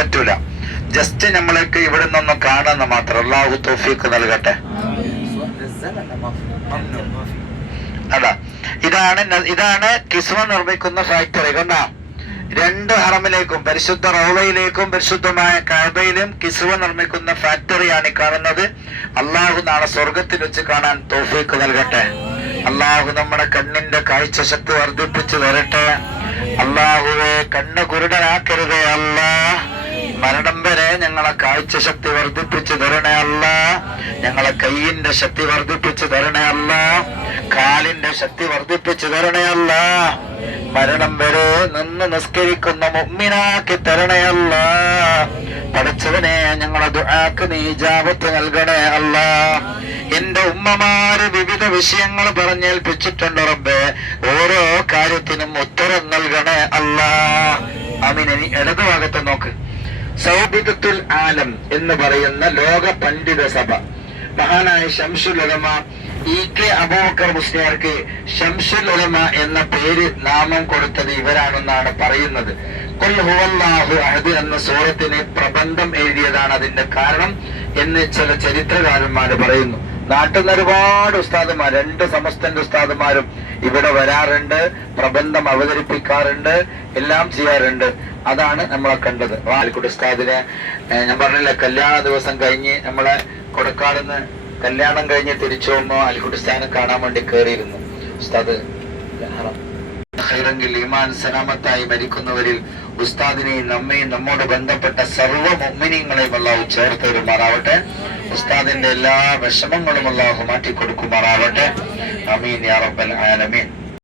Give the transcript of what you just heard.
പറ്റൂല. ജസ്റ്റ് നമ്മളൊക്കെ ഇവിടെ നിന്നൊന്ന് കാണുന്ന മാത്രം. അള്ളാഹു തോഫീക്ക് നൽകട്ടെ. അതാ. ഇതാണ് ഇതാണ് കിസ്മ നിർമ്മിക്കുന്ന ഫാക്ടറി കണ്ട? രണ്ട് ഹറമിലേക്കും പരിശുദ്ധ റൗളയിലേക്കും പരിശുദ്ധമായ കാബയിലും കിസ്വ നിർമ്മിക്കുന്ന ഫാക്ടറിയാണ് ഈ കാണുന്നത്. അള്ളാഹു നാളെ സ്വർഗത്തിൽ വെച്ച് കാണാൻ തോഫീക്ക് നൽകട്ടെ. അള്ളാഹു നമ്മുടെ കണ്ണിന്റെ കാഴ്ച ശക്തി വർദ്ധിപ്പിച്ചു തരട്ടെ അള്ളാഹുവെ കണ്ണ് കുരുടനാക്കരുതേ അല്ലാ മരണം വരെ ഞങ്ങളെ കാഴ്ച ശക്തി വർദ്ധിപ്പിച്ചു തരണേ ഞങ്ങളെ കൈയിന്റെ ശക്തി വർദ്ധിപ്പിച്ചു തരണേ കാലിന്റെ ശക്തി വർദ്ധിപ്പിച്ചു തരണേ മരണം വരെ നിന്ന് നിസ്കരിക്കുന്ന മുമ്മിനാക്കി തരണേ അല്ല. പഠിച്ചവനെ ഞങ്ങളെ ദുആക്ക് നീ ജാപത്ത് നൽകണേ അല്ല. എന്റെ ഉമ്മമാര് വിവിധ വിഷയങ്ങൾ പറഞ്ഞേൽപ്പിച്ചിട്ടുണ്ട് റബ്ബേ. ഓരോ കാര്യത്തിനും ഉത്തരം നൽകണേ അല്ല. അമിനി ഇടതുഭാഗത്ത് നോക്ക്. സൗബിദത്തുൽ ആലം എന്ന് പറയുന്ന ലോക പണ്ഡിത സഭ. മഹാനായ ഷംസുൽ ഉലമ ഇ കെ അബൂബക്കർ മുസ്ലിയാർക്ക് ഷംസുൽ ഉലമ എന്ന പേര് നാമം കൊടുത്തത് ഇവരാണെന്നാണ് പറയുന്നത്. ഖുൽ ഹുവല്ലാഹു അഹദ് എന്ന സൂറത്തിന് പ്രബന്ധം എഴുതിയതാണ് അതിന്റെ കാരണം എന്ന് ചില ചരിത്രകാരന്മാർ പറയുന്നു. നാട്ടിൽ നിന്ന് ഒരുപാട് ഉസ്താദുമാർ രണ്ട് സമസ്തന്റെ ഉസ്താദുമാരും ഇവിടെ വരാറുണ്ട് പ്രബന്ധം അവതരിപ്പിക്കാറുണ്ട് എല്ലാം ചെയ്യാറുണ്ട്. അതാണ് നമ്മളെ കണ്ടത്. ആലിക്കുട്ടി ഉസ്താദിനെ ഞാൻ പറഞ്ഞില്ല കല്യാണ ദിവസം കഴിഞ്ഞ് നമ്മളെ കൊടക്കാടുന്ന് കല്യാണം കഴിഞ്ഞ് തിരിച്ചു പോകുമ്പോ ആലിക്കുട്ടി ഉസ്താദിനെ കാണാൻ വേണ്ടി കയറിയിരുന്നു ഉസ്താദ് സലാമത്തായി മരിക്കുന്നവരിൽ ഉസ്താദിനെയും നമ്മയും നമ്മോട് ബന്ധപ്പെട്ട സർവ മൊമ്മിനിയങ്ങളെയും അള്ളാഹു ചേർത്ത് വരുമാറാവട്ടെ ഉസ്താദിന്റെ എല്ലാ വിഷമങ്ങളും അള്ളാഹു മാറ്റിക്കൊടുക്കുമാറാവട്ടെ അമീൻ യാ റബ്ബൽ ആലമീൻ.